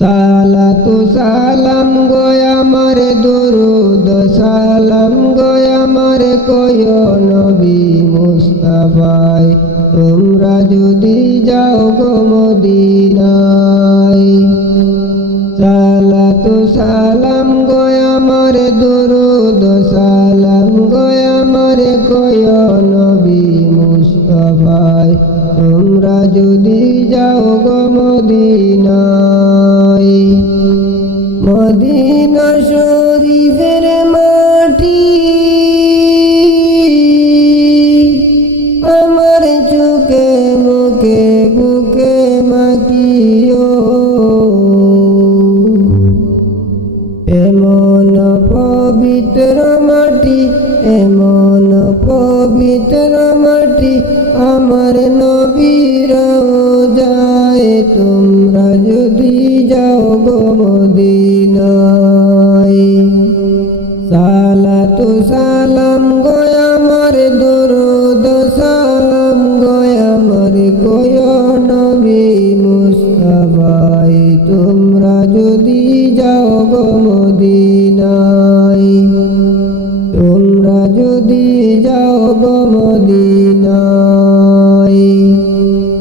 সালাতু সালাম গো আমার দুরুদ সালাম গো আমার কয় নবী মুস্তাফায় তোমরা যদি যাও গো মদিনায়। সালাতু সালাম গো আমার দুরুদ সালাম গো আমার কয় নবী মুস্তাফায় তোমরা যদি যাও গো মদিনায়। মদিনা শরীফের মাটি আমার চোখে মুখে বুকে মাখিও, এমন পবিত্র মাটি এমন পবিত্র মাটি আমার নবীর যায় তোমরা যদি যাও গো মদিনায়। সালাতু সালাম গো আমার দুরুদ সালাম গো আমার কয় নবী মুস্তাফায় তোমরা যদি যাও গো মদিনায়। তোমরা যদি যাও গো মদিনায়।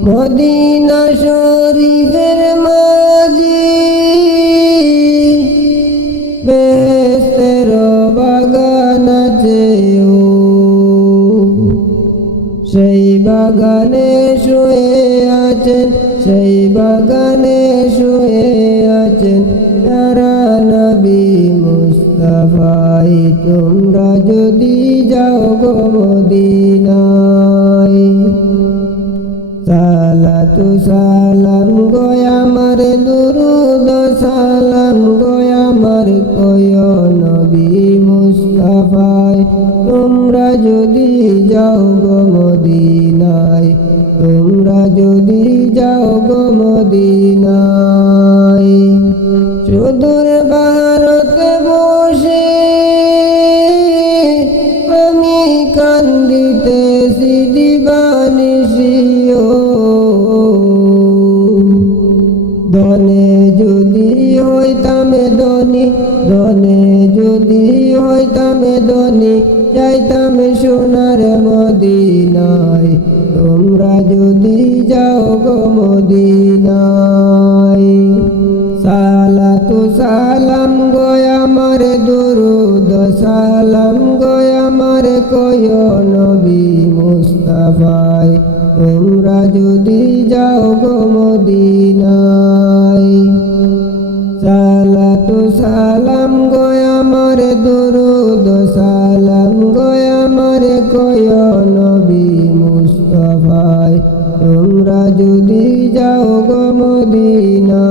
মদিনা শরীফের মাঝে বেহেশতের বাগান আছে ও, সেই বাগানে শুয়ে আছেন সেই বাগানে শুয়ে আছেন প্যারা নবী মুস্তাফায় তোমরা যদি যাও গো মদিনায়। সালাতু সালাম গো আমার দুরুদ সালাম গো আমার কয় নবী মুস্তাফায় তোমরা যদি যাও গো মদিনায়। তোমরা যদি যাও গো মদিনায়। সুদূর ভারতে বসে আমি কান্দিতেছি দিবানিশিও, ধনে যদি হইতাম ধনী ধনে যদি হইতাম ধনী যাইতাম সোনার মদিনায়। তোমরা যদি যাও গো মদিনায়। সালাতু সালাম গো আমার দুরুদ সালাম গো আমার কয় নবী মুস্তাফায় তোমরা যদি যাও গো মদিনায়। সালাতু সালাম গো আমার দুরুদ সালাম গো আমার কয় নবী মুস্তাফায় তোমরা যদি যাও গো মদিনায়।